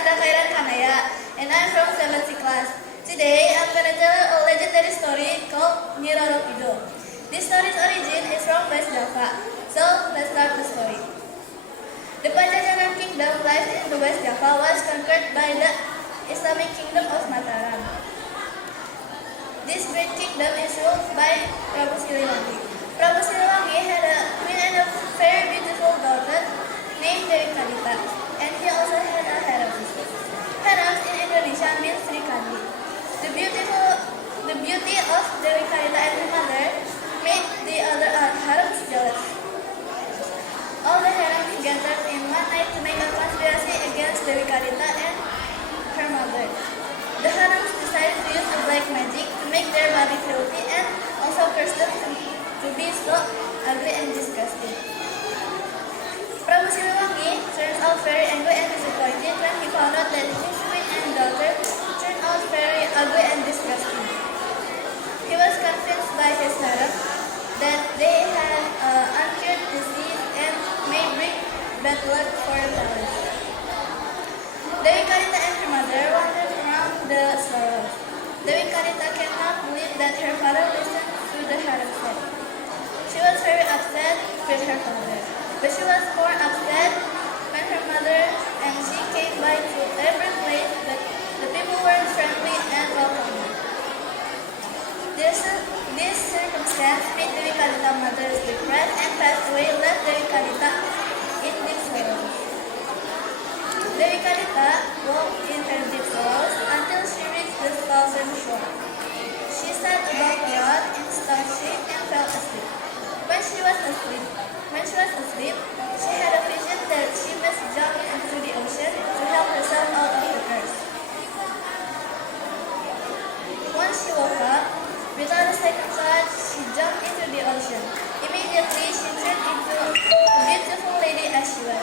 And I'm from 7th class. Today, I'm going to tell a legendary story called Nyirorokido. This story's origin is from West Java. So, let's start the story. The Pajajaran kingdom lies in the West Java was conquered by the Islamic kingdom of Mataram. This great kingdom is ruled by Prabu Siliwangi. Prabu Siliwangi had a queen and a very beautiful daughter named Dari, and he also had a harem. Harems in Indonesia means Sri Kandi. The beauty of Dari and her mother made the other harems jealous. All the harems gathered in one night to make a conspiracy against Dari and her mother. The harems decided to use a black magic to make their body filthy and also curse them to be so ugly and disgusting. Prabu Siliwangi turned out very angry and disappointed when he found out that his queen and daughter turned out very ugly and disgusting. He was convinced by his harem that they had uncured disease and may bring bad luck for the palace. Dewi Karita and her mother wandered around the sorrows. Dewi Karita cannot believe that her father listened to the harem said. She was very upset with her father. But she was more upset when her mother and she came by to every place, but the people were friendly and welcoming. This circumstance made Dewi Karita's mother depressed and passed away, left Dewi Karita in deep sorrow. Dewi Karita walked in her deep sorrows until she reached the southern shore. She sat above the rod in stone shape and fell asleep. When she was asleep, she had a vision that she must jump into the ocean to help herself out of the curse. Once she woke up, without a second thought, she jumped into the ocean. Immediately, she turned into a beautiful lady as she was.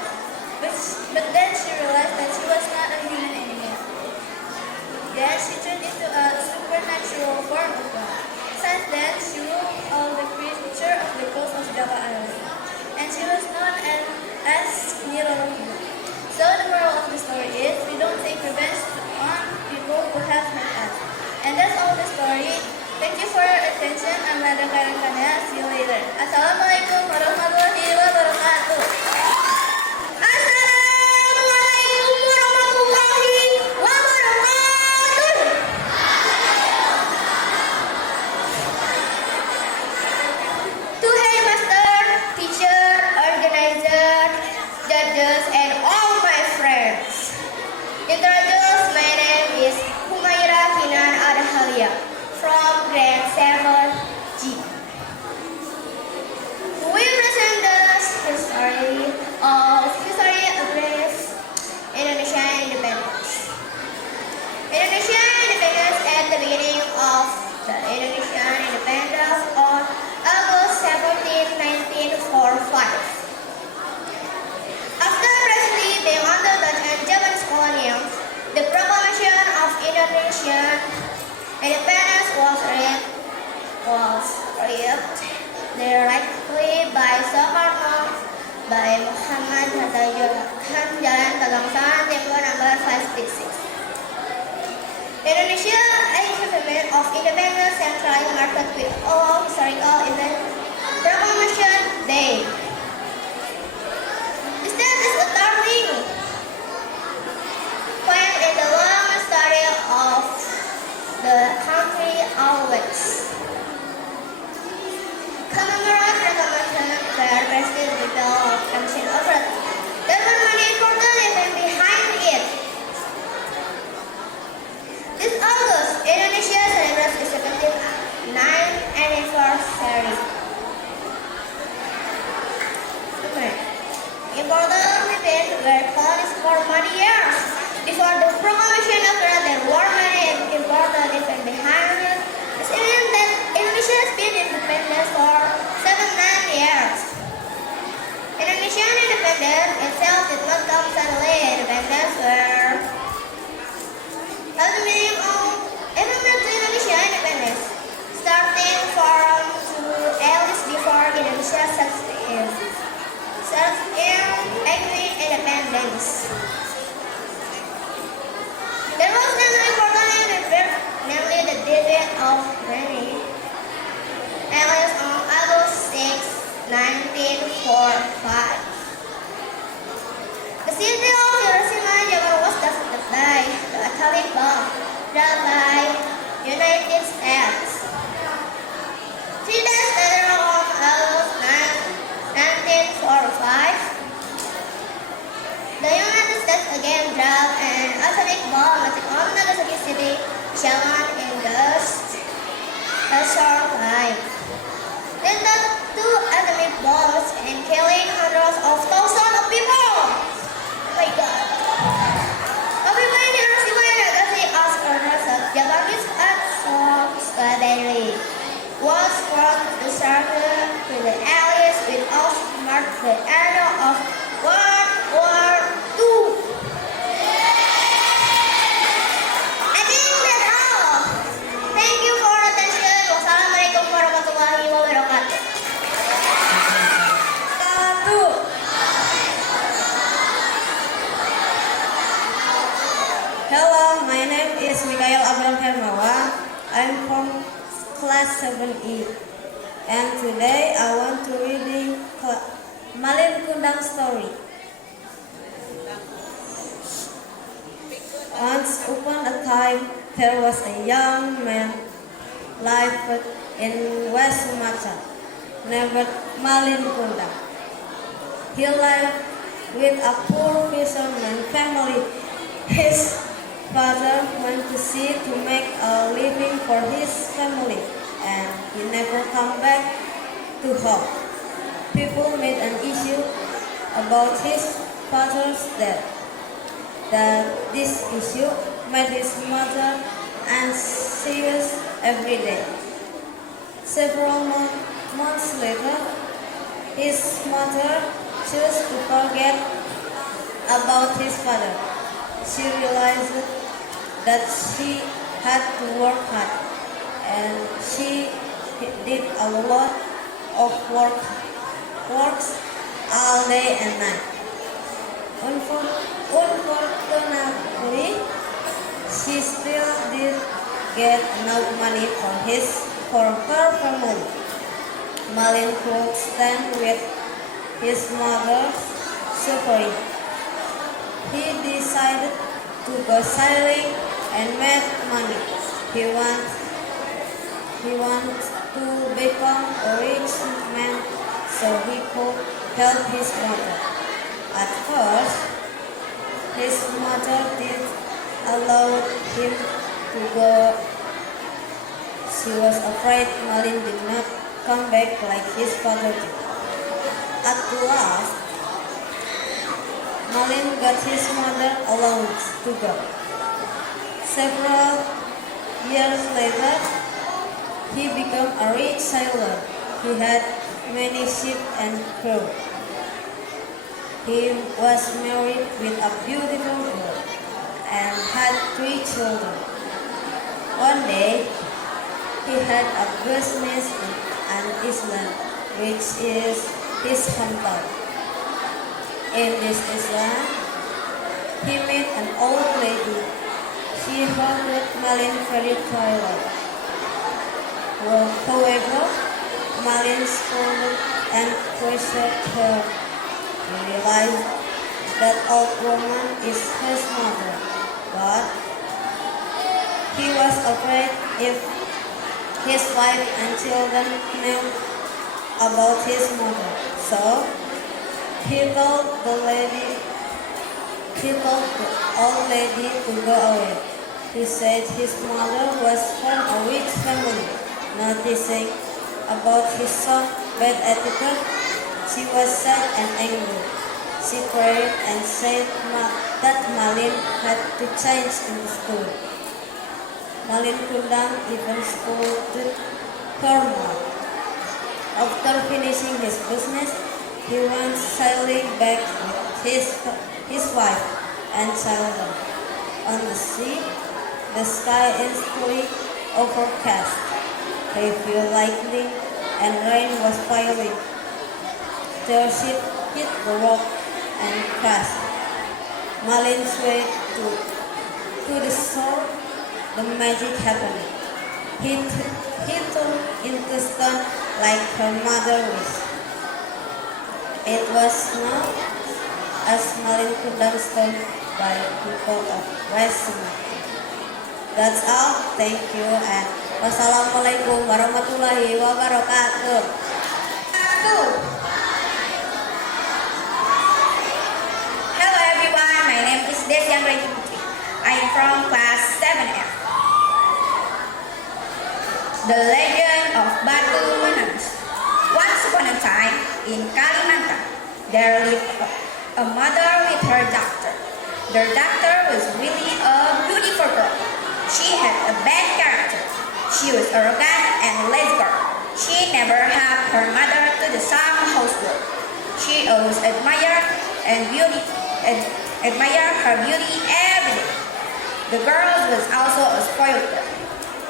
But then she realized that she was not a human anymore. Then she turned into a supernatural form of God. Since then, she ruled all the creatures of the coast of Java Island. And she was known as Nyirorokido. So the moral of the story is, we don't take revenge on people who have hurt us. And that's all the story. Thank you for your attention. I'm Manampilkan. See you later. Assalamualaikum warahmatullahi wabarakatuh. Assalamualaikum warahmatullahi wabarakatuh. To headmaster, teacher, organizer, judges, and all my friends. Introduce, my name is Humaira Kinan Adhalia from grade 7G. We present the history of Indonesian independence. Indonesian independence at the beginning of the Indonesian independence on August 17, 1945. After presently being under Dutch and Japanese colonial, the proclamation of Indonesian independence was read directly by Soekarno by Muhammad Hatta Jalan Pegangsaan, Tempo number 566. Indonesia achievement of independence centrally marked with all historical events. Proclamation Day. This date is a turning point in the long story of the country always. Commemorate reclamation where vested detail of ancient authority. There were many important events behind it. This August, Indonesia celebrates its 79th anniversary. Important events were colonies for many years. Before the proclamation occurred, there were many important events behind it. It's evident that Indonesia has been independent for 79 years. Indonesian independence itself did not come suddenly. Independence were the meaning of Indonesia independence, starting from at least before Indonesia self-independence. city of Hiroshima, Japan was just that day. The atomic bomb dropped by United States. 3 days later, on August 9, 1945, the United States again dropped an atomic bomb on Nagasaki City, Japan, in just a short time. Then the 2 atomic bombs and killing hundreds of thousands of people. Oh my God. The people in Hiroshima and Nagasaki asked a result. Japanese assault strategy was brought to circle with the Allies with us marked the end of World War II. I think that's all. Thank you for attention. Wassalamualaikum warahmatullahi wabarakatuh. Satu. Hello, my name is Mikael Abraham Hermawan. I'm from class 7E. And today I want to reading Manampilkan story. Once upon a time, there was a young man lived in West Sumatra named Manampilkan. He lived with a poor fisherman family. His father went to sea to make a living for his family, and he never come back to home. People made an issue about his father's death. This issue made his mother anxious every day. Several months later, his mother chose to forget about his father. She realized that she had to work hard, and she did a lot of works all day and night. Unfortunately, she still did get enough money for her family. Malin could stand with his mother's suffering. He decided to go sailing and make money. He wants to become a rich man so he could help his mother. At first, his mother did allow him to go. She was afraid Malin did not come back like his father did. At last, Malin got his mother allowed to go. Several years later, he became a rich sailor. He had many ships and crew. He was married with a beautiful girl and had 3 children. One day, he had a business in an island, which is his hometown. In this island, he met an old lady. She found Malin very tired. However, Malin scolded and questioned her. He realized that old woman is his mother, but he was afraid if his wife and children knew about his mother. So he told the old lady to go away. He said his mother was from a rich family. Noticing about his son's bad attitude, she was sad and angry. She cried and said that Malin had to change in school. Malin Kundang even scolded her mom. After finishing his business, he went sailing back with his wife and children. On the sea, the sky is fully overcast. Heavy lightning and rain was falling. Their ship hit the rock and crashed. Malin swayed to the shore. The magic happened. He turned into stone like her mother wished. It was now as Manampilkan stone by people of West Sumatra. That's all. Thank you and wassalamualaikum warahmatullahi wabarakatuh. Hello everyone, my name is Desian Regi Putri. I am from class 7F. The legend of Batu Menangis. Once upon a time in Kalimantan, there lived a mother with her daughter. Their daughter was really a beautiful girl. She had a bad character. She was arrogant and lazy girl. She never helped her mother to do some housework. She always admired her beauty every day. The girl was also a spoiled girl.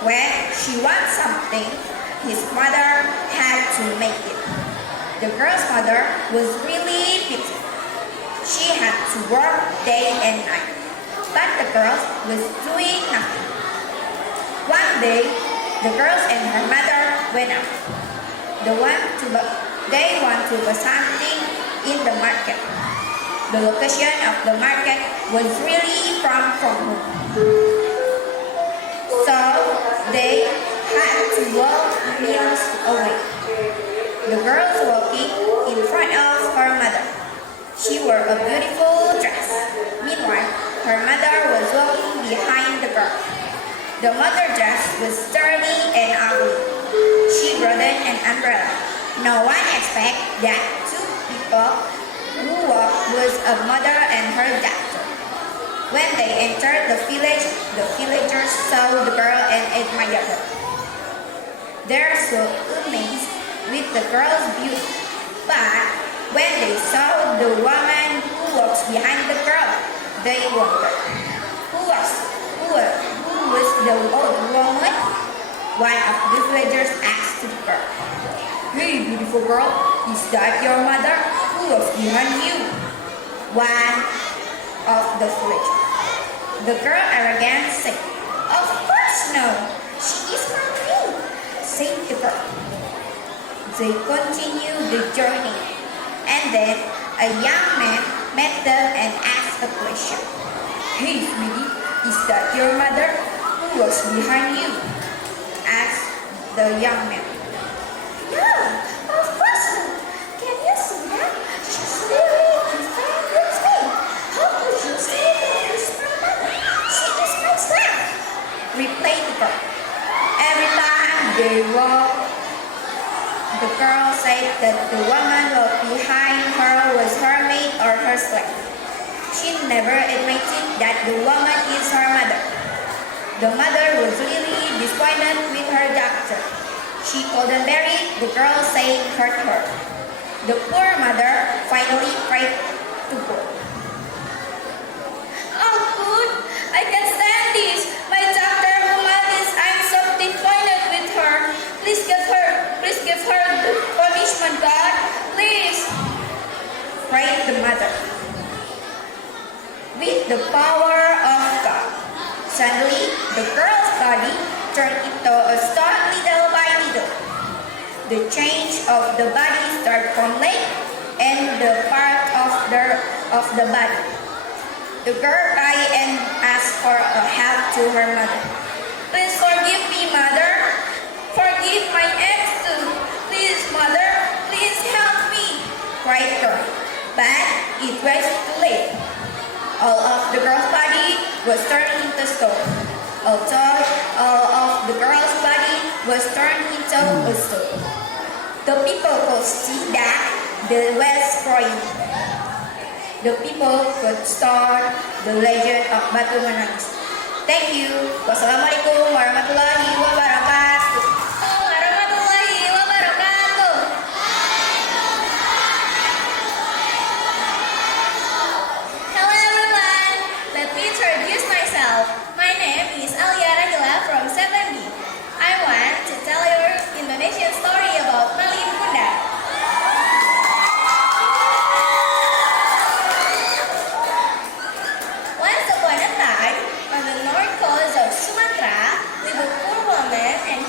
When she wants something, his mother had to make it. The girl's mother was really busy. She had to work day and night, but the girl was doing nothing. One day, the girls and her mother went out. They want to buy something in the market. The location of the market was really far from home. So they had to walk miles away. The girl was walking in front of her mother. She wore a beautiful dress. Meanwhile, her mother was walking behind the girl. The mother's dress was dirty and ugly. She brought an umbrella. No one expected that two people who walked was a mother and her daughter. When they entered the village, the villagers saw the girl and admired her. They were so amazed with the girl's beauty. But when they saw the woman who walks behind the girl, they wondered, who was the old woman? One of the villagers asked the girl, "Hey, beautiful girl, is that your mother who walks behind you?" One of the villagers. The girl arrogantly said, "Of course no, she is not me," said the girl. They continued the journey, and then a young man met them and asked a question. "Hey, sweetie, is that your mother who walks behind you?" asked the young man. "No, of course not. Can you see that? She's really different with me. How could you say that is my mother? She is my slave," replied the girl. Every time they walked, the girl said that the woman walked behind her was her maid or her slave. She never admitted that the woman is her mother. The mother was really disappointed with her daughter. She couldn't bear it, the girl said hurt her. The poor mother finally prayed to God. "Oh God, I can't stand this. My daughter woman is, I'm so disappointed with her. Please give her the punishment, God. Please," prayed the mother. With the power of God, suddenly the girl's body turned into a stone little by little. The change of the body started from leg and the part of the body. The girl cried and asked for help to her mother. "Please forgive me, mother. Forgive my ex too. Please, mother, please help me," cried her. But it was too late. All of the girl's body was turned into stone. Although all of the girl's body was turned into a stone. The people could see that the was crying. The people could start the legend of Batu Menangis. Thank you. Wassalamualaikum warahmatullahi wabarakatuh. Warahmatullahi wabarakatuh. Hello everyone. Let me introduce myself. My name is Alia Rahila from 7B. I want to tell you Indonesian story about Manampilkan. Once upon a time, on the north coast of Sumatra, lived a poor woman and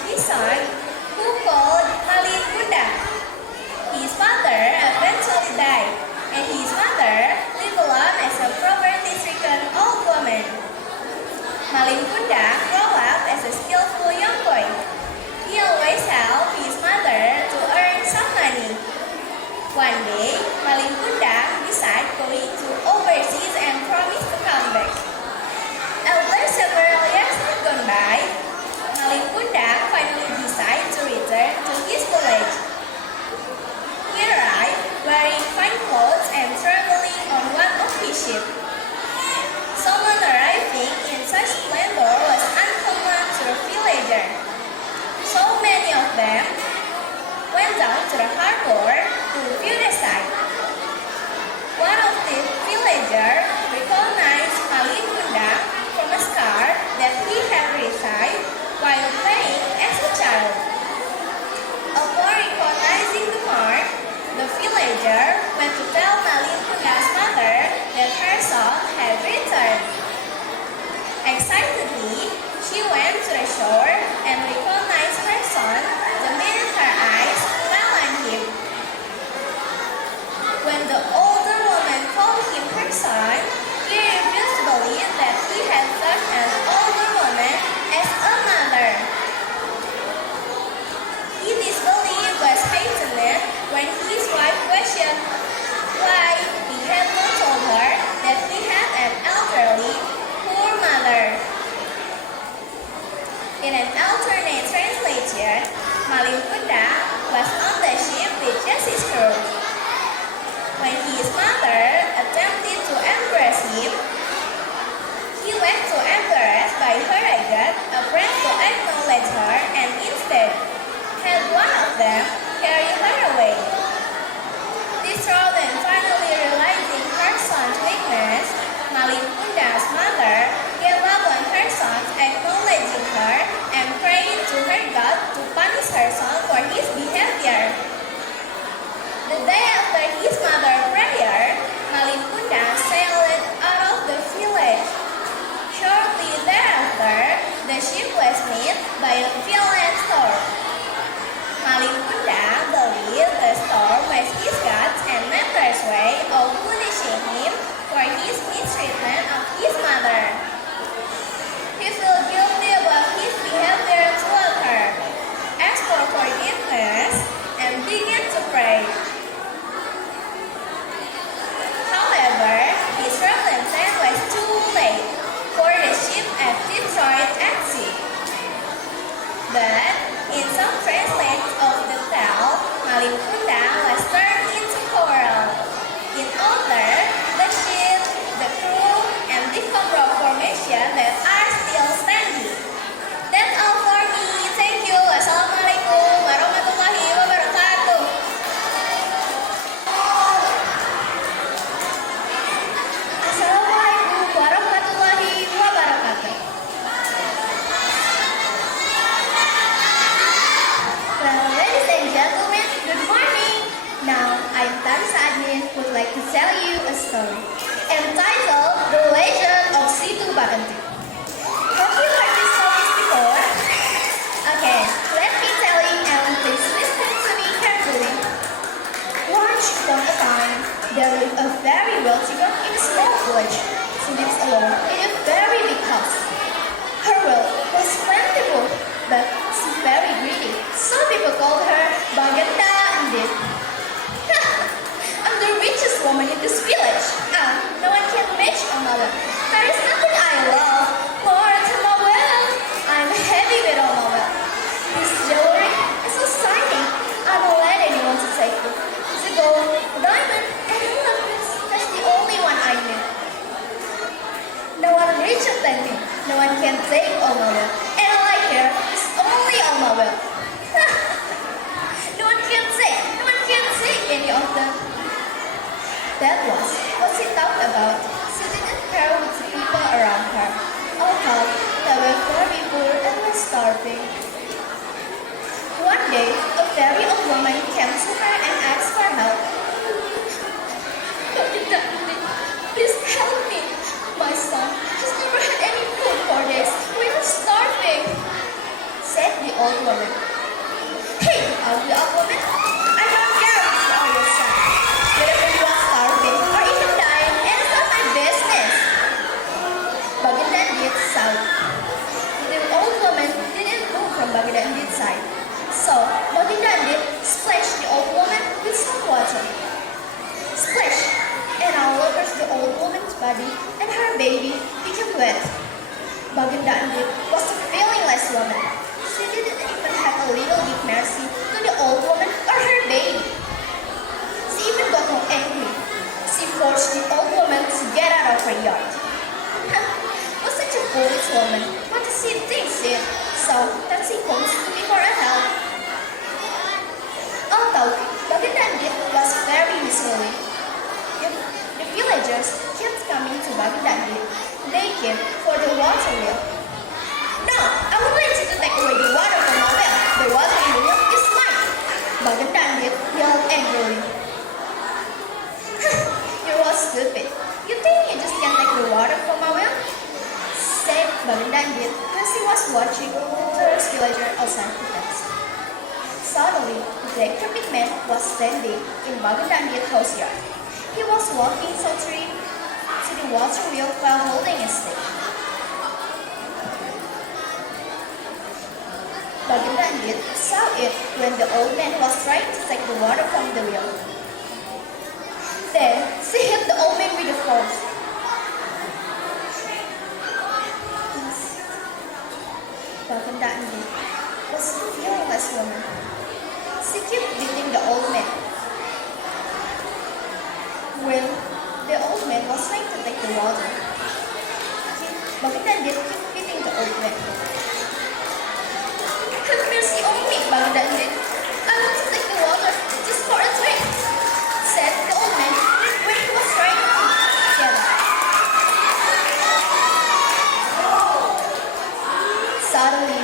situ Baganti. Have you heard these stories before? Okay, let me tell you and please listen to me carefully. Once upon a time, there lived a very wealthy girl in a small village. She lives alone in a very big house. Her wealth was plentiful, but she's very greedy, so people called her Baganda indeed. I'm the richest woman in this village, and no one can match another. There is nothing I love more than my wealth. I'm happy with all my wealth. This jewelry is so shiny, I don't let anyone to take it. The gold, diamond, and rubies, that's the only one I knew. No one richer than me, no one can take all my wealth, and all I care is only all my wealth. No one can take any of them. That was what she talked about. She didn't care with the people around her. All thought they were very poor and were starving. One day, a very old woman came to her and asked for help. Please help me. My son has never had any food for days. We are starving, said the old woman. Hey, ugly old woman, I don't care if you are your son. Whether you are starving or even dying, and it's not my business. Bagandandit's side. The old woman didn't move from Bagandandit's side. So, Bagandandit splashed the old woman with some water. Splash! And all over the old woman's body and her baby became wet. Bagandandit was a feelingless woman. She didn't even have a little bit mercy to the old woman or her baby. She even got more angry. She forced the old woman to get out of her yard. Was such a foolish woman. What did she think she did? So that she comes to me for a help. Although Bagandandit was very miserly, the villagers kept coming to Bagandandit. They came for the water wheel. No, I would like you to take away the water from my well. The water in the well is mine. Bagandandit yelled angrily. You're all stupid. You think you just can take the water from my well? Said Bagandandit as he was watching the tourist villager outside the fence. Suddenly, the decrepit man was standing in Bagandandit's house yard. He was walking softly to the water wheel while holding a stick. Bagandandit saw it when the old man was trying to take the water from the wheel. Then she hit the old man with a force. Bagandandit was a feelingless woman. She kept beating the old man. When the old man was trying to take the water, Bagandandit kept beating the old man. Have mercy on me, Bagandandit. I want to take the water just for a drink, said the old man when he was trying to get it. Suddenly,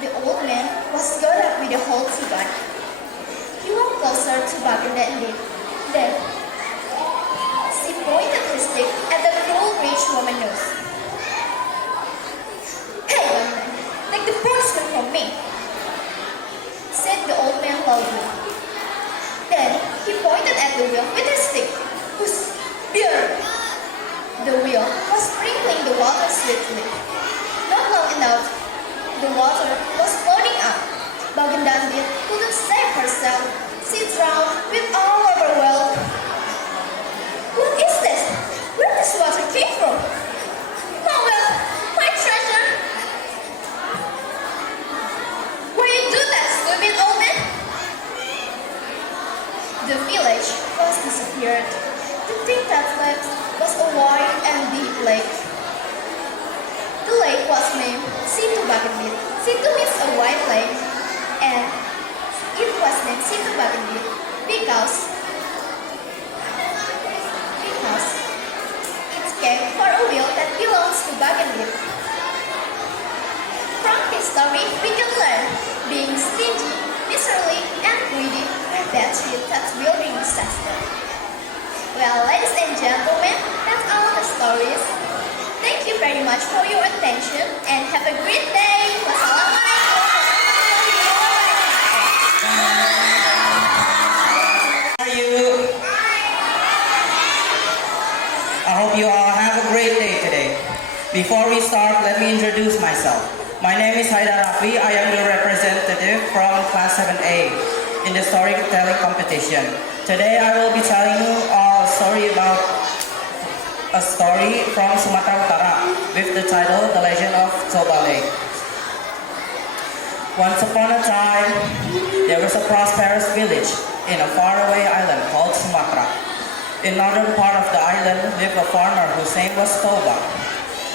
the old man was got up with a halter gun. He walked closer to Bagandandit. Then, he pointed his stick at the cruel rich woman's nose. Hey, Bagandandit, take the punishment from me, said the old man loudly. Then he pointed at the wheel with his stick. Whoosh! Beer! The wheel was sprinkling the water swiftly. Not long enough, the water was floating up. Bagandandit couldn't save herself. She drowned with all of her wealth. What is this? Where does water came from? My wealth! My treasure! Why you do that, stupid old man? The village was disappeared. The thing that left was a wide and deep lake. The lake was named Situ Bagandit. Situ means a wide lake, and it was named Situ Bagandit because it came for a wheel that belongs to Bagandit. From this story, we can learn being stingy, miserly, and greedy are bad traits that will bring disaster. Well, ladies and gentlemen, that's all the stories. Thank you much for your attention and have a great day. Wassalamualaikum warahmatullahi wabarakatuh. How are you? I hope you all have a great day today. Before we start, let me introduce myself. My name is Haidar Rafi. I am the representative from Class 7A in the storytelling competition. Today I will be telling you a story from Sumatera Utara with the title The Legend of Toba Lake. Once upon a time, there was a prosperous village in a faraway island called Sumatra. In northern part of the island lived a farmer whose name was Toba.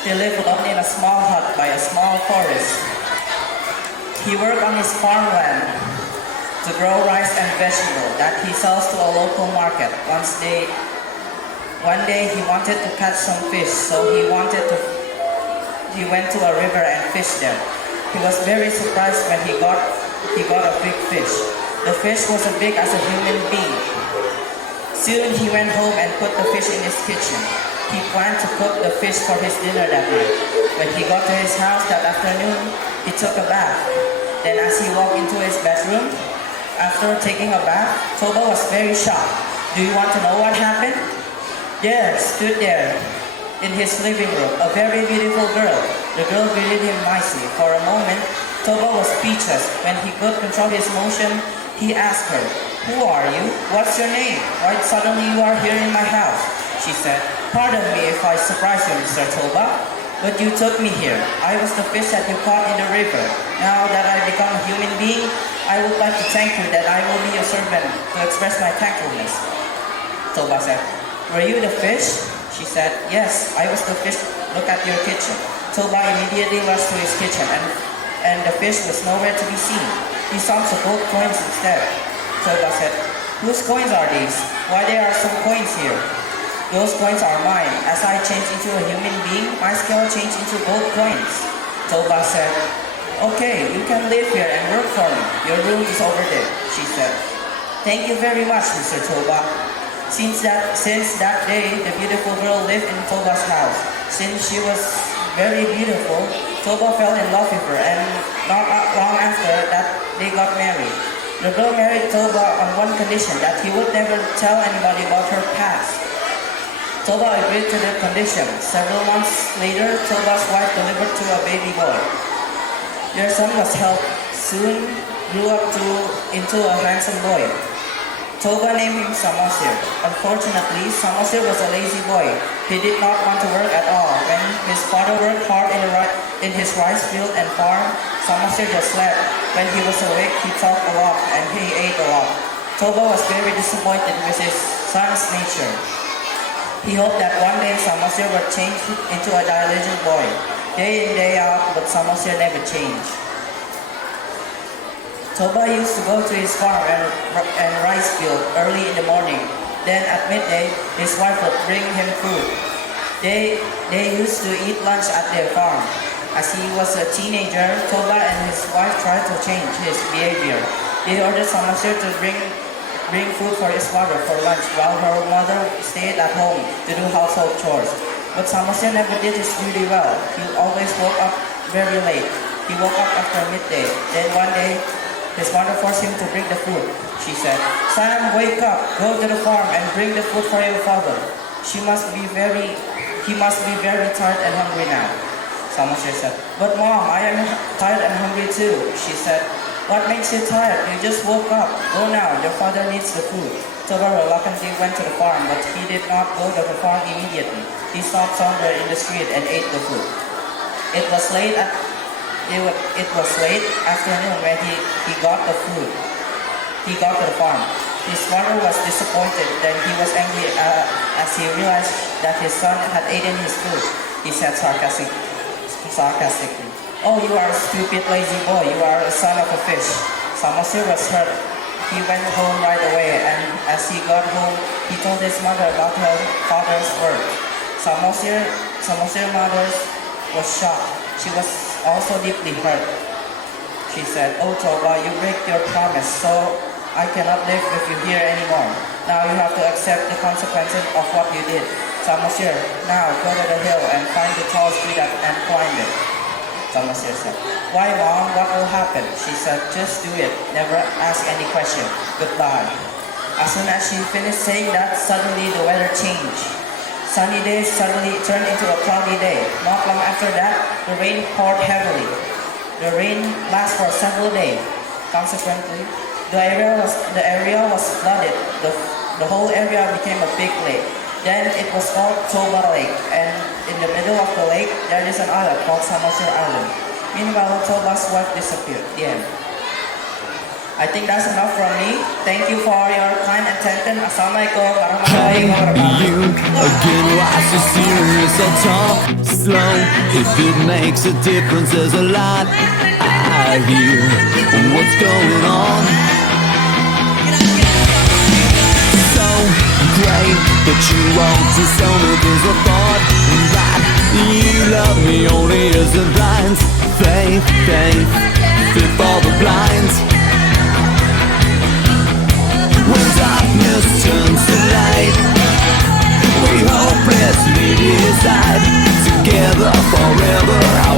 He lived alone in a small hut by a small forest. He worked on his farmland to grow rice and vegetables that he sells to a local market. One day he wanted to catch some fish, so he went to a river and fished there. He was very surprised when he got a big fish. The fish was as big as a human being. Soon he went home and put the fish in his kitchen. He planned to cook the fish for his dinner that night. When he got to his house that afternoon, he took a bath. Then as he walked into his bedroom, after taking a bath, Toba was very shocked. Do you want to know what happened? There stood there in his living room a very beautiful girl. The girl greeted him nicely. For a moment, Toba was speechless. When he could control his emotion, he asked her, "Who are you? What's your name? Why suddenly you are here in my house?" She said, "Pardon me if I surprise you, Mr. Toba, but you took me here. I was the fish that you caught in the river. Now that I become a human being, I would like to thank you that I will be your servant to express my thankfulness." Toba said, "Were you the fish?" She said, "Yes, I was the fish. Look at your kitchen." Toba immediately rushed to his kitchen and the fish was nowhere to be seen. He saw some gold coins instead. Toba said, "Whose coins are these? Why there are some coins here?" "Those coins are mine. As I changed into a human being, my scale changed into gold coins." Toba said, "Okay, you can live here and work for me. Your room is over there," she said. "Thank you very much, Mr. Toba." Since that day, the beautiful girl lived in Toba's house. Since she was very beautiful, Toba fell in love with her, and not long after that, they got married. The girl married Toba on one condition, that he would never tell anybody about her past. Toba agreed to the condition. Several months later, Toba's wife delivered to a baby boy. Their son was healthy, soon grew up into a handsome boy. Toba named him Samosir. Unfortunately, Samosir was a lazy boy. He did not want to work at all. When his father worked hard in his rice field and farm, Samosir just slept. When he was awake, he talked a lot and he ate a lot. Toba was very disappointed with his son's nature. He hoped that one day Samosir would change into a diligent boy. Day in, day out, but Samosir never changed. Toba used to go to his farm and rice field early in the morning. Then at midday, his wife would bring him food. They used to eat lunch at their farm. As he was a teenager, Toba and his wife tried to change his behavior. They ordered Samosir to bring food for his mother for lunch while her mother stayed at home to do household chores. But Samosir never did his duty well. He always woke up very late. He woke up after midday. Then one day, his mother forced him to bring the food. She said, "Sam, wake up, go to the farm and bring the food for your father. He must be very tired and hungry now." Samosir said, "But Mom, I am tired and hungry too." She said, "What makes you tired? You just woke up. Go now, your father needs the food." Toba reluctantly went to the farm, but he did not go to the farm immediately. He stopped somewhere in the street and ate the food. It was late afternoon when he got the food. He got to the farm. His mother was disappointed. Then he was angry as he realized that his son had eaten his food. He said sarcastically, "Oh, you are a stupid, lazy boy. You are a son of a fish." Samosir was hurt. He went home right away, and as he got home, he told his mother about her father's work. Samosir's mother was shocked. She was also deeply hurt. She said, "Oh Toba, you break your promise, so I cannot live with you here anymore. Now you have to accept the consequences of what you did. Samosir, now go to the hill and find the tall tree and climb it. Thomas said, "Why, Mom? What will happen?" She said, "Just do it. Never ask any question. Goodbye." As soon as she finished saying that, suddenly the weather changed. Sunny days suddenly turned into a cloudy day. Not long after that, the rain poured heavily. The rain lasted for several days. Consequently, the area was flooded. The whole area became a big lake. Then it was called Toba Lake, and in the middle of the lake, there is an island called Samosir Island. Meanwhile, Toba's wife disappeared. The end. I think that's enough from me. Thank you for your kind attention. Assalamualaikum warahmatullahi wabarakatuh. You again, why so serious? I talk slow. If it makes a difference, there's a lot I hear. What's going on? So great that you want to tell me there's a thought that you love me only as a blind faith, fit for the blinds. When darkness turns to light, we hopelessly decide together forever